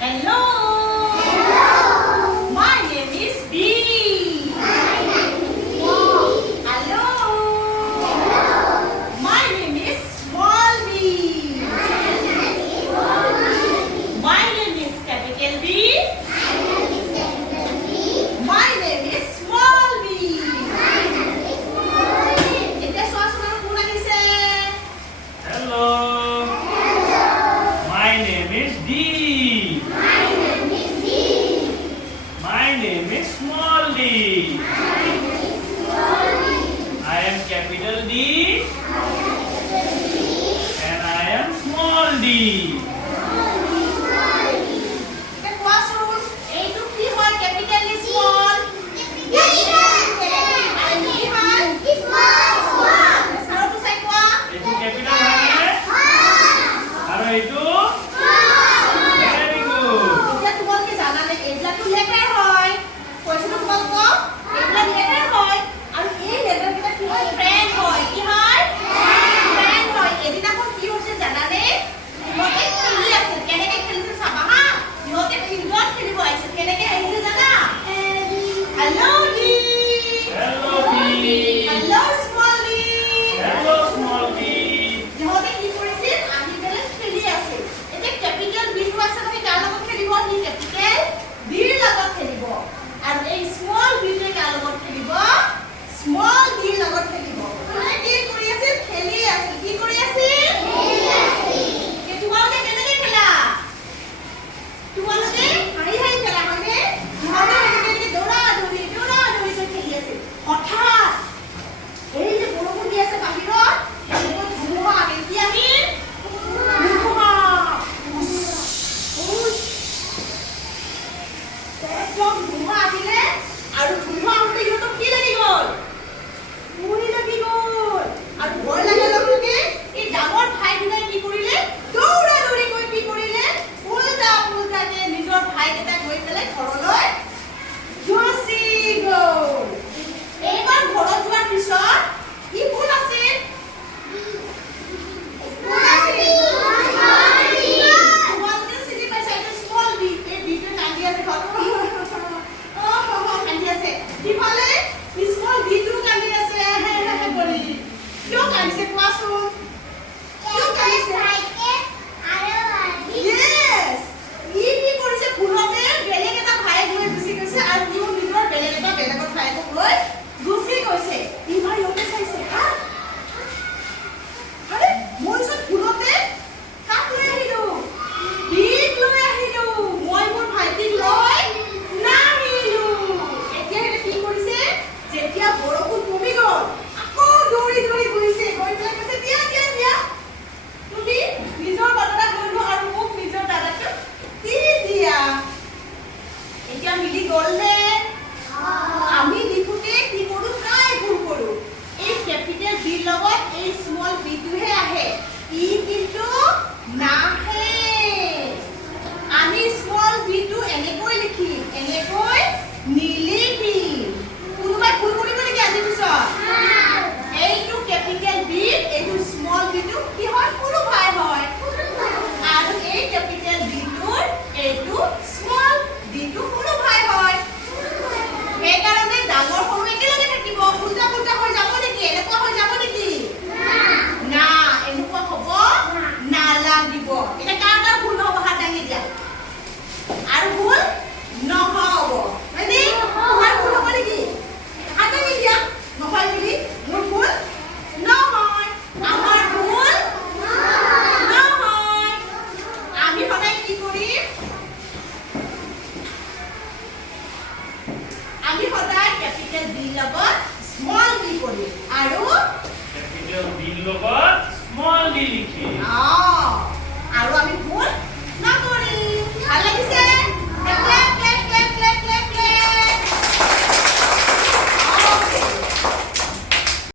Hello. Hello. My name is B. My name is B. Hello. Hello. My name is small b. My name is small b. My name is capital B. My name is capital B. My name is small b. My name is small b. Ete soasman pura dise. Hello. My name is D. My name is D. My name is small d. My name is small d. I am capital D and I am small d. The classroom, এইটো কি হয় capital is small? And কি হয়? Small. চাৰটো চাই কোৱা। এইটো capital হয়নে? আৰু এইটো very good. এতিয়া তোমালোকে জানানে এইবিলাকটো letter হয়। কৈছিলো তোমালোকক এইবিলাক letter হয় আৰু এই letter কেইটা কি হয়? Friend হয়। কি হয়? Friend হয়। এদিনাখন কি হৈছে জানানে? ইহঁতে খেলি আছিল। কেনেকৈ খেলিছিল চাবা হা। ইহঁতে ফিল্ডত খেলিব আহিছিল। কেনেকৈ আহিছিল জানা? Hello D. Hello D. Hello small D. Hello small d. ইহঁতে কি কৰিছিল? আহি পেলাই খেলি আছিল। এতিয়া কেপিটেল বি টো আছে নহয় কাৰ লগত খেলিব? সি কেপিটেল বিৰ লগত খেলিব। আৰু এই স্মল বি টোৱে কাৰ লগত খেলিব? স্মল ডিৰ লগত খেলিব। মানে কি কৰি আছিল? খেলি আছিল। কি কৰি আছিল? খেলি আছিল। তোমালোকে কেনেকৈ খেলা? তোমালোকে হাঁহি হাঁহি খেলা হয়নে? ইহঁতে এনেকৈ দৌৰা-দৌৰি কৰি খেলি আছিল। হঠাৎ এই যে বৰষুণ দি আছে বাহিৰত, এনেকৈ ধুমুহা আহিল। কি আহিল? ধুমুহা। উছ, উছ। একদম ধুমুহা আহিলে আৰু ধুমুহা আহোঁতে ইহঁতৰ কি লাগি গ'ল? ভৰি লাগি গ'ল। আৰু ভয় লগাৰ লগে লগে এই ডাঙৰ ভাইকেইটাই কি কৰিলে? দৌৰা-দৌৰি কৰি কি কৰিলে? উল্টা-পুল্টাকে নিজৰ ভাইকেইটাক গৈ পেলাই ঘৰলৈ গুচি গ'ল। এইবাৰ ঘৰত যোৱাৰ পিছত কি কোন আছিল? তোমালোকে চিনি পাইছা এইটো স্মল বি। এই বিটো কান্দি আছে ঘৰত। কান্দি আছে। সিফালে স্মল বিটো কান্দি আছে কৰি। কিয় কান্দিছে কোৱাচোন? কিয় কান্দিছে? Yes! ই কি কৰিছে? ভুলতে বেলেগ এটা ভাইক লৈ গুচি গৈছে আৰু ইও নিজৰ বেলেগ এটা বেলেগৰ ভাইকক লৈ গুচি গৈছে। ইমান ইহঁতে চাইছে হা? আৰে মই চোন ভুলতে কাক লৈ আহিলো? বিক লৈ আহিলো। মই মোৰ ভাইটিক লৈ নাহিলো। এতিয়া এটা কি কৰিছে? যেতিয়া বৰষুণ কমি গ'ল আকৌ দৌৰি দৌৰি গৈছে। গৈ পেলাই কৈছে দিয়া দিয়া দিয়া। তুমি নিজৰ বদলা লৈ লোৱা আৰু মোক নিজৰ দাদাটোক দি দিয়া। এতিয়া মিলি গ'ল নে? আমি লিখোতে কি কৰো? প্ৰায় ভুল কৰো। এই কেপিটেল বিৰ লগত এই স্মল বিটোহে আহে। ই কিন্তু নাহে। আমি স্মল বিটো এনেকৈ লিখিম, এনেকৈ নিলিখিম। কোনোবাই ভুল কৰিব নেকি আজিৰ পিছত? এইটো কেপিটেল বি, এইটো স্মল বিটো কি হয়? সৰু ভাই হয়। আৰু এই কেপিটেল বিটোৰ এইটো স্মল বিটো সৰু ভাই হয়। সেইকাৰণে ডাঙৰ সৰু একেলগে থাকিব। উল্টা পুল্টা হৈ যাব নেকি? এনেকুৱা হৈ যাব নেকি? না, এনেকুৱা হ'ব নালাগিব। এতিয়া কাৰ কাৰ ভুল নহ'ব? হাত দাঙি দিয়া। আৰু ভুল নহ'ব। হয়নে? তোমাৰ ভুল হ'ব নেকি? হাত দাঙি দিয়া। নহয় বুলি মোৰ ভুল নহয়। আমাৰ ভুল নহয়। আমি সদায় কি কৰিম? আমি সদায় কেপিটেল বি লগত স্মল বি কৰিম আৰু Capital B লগত small d লিখি। অ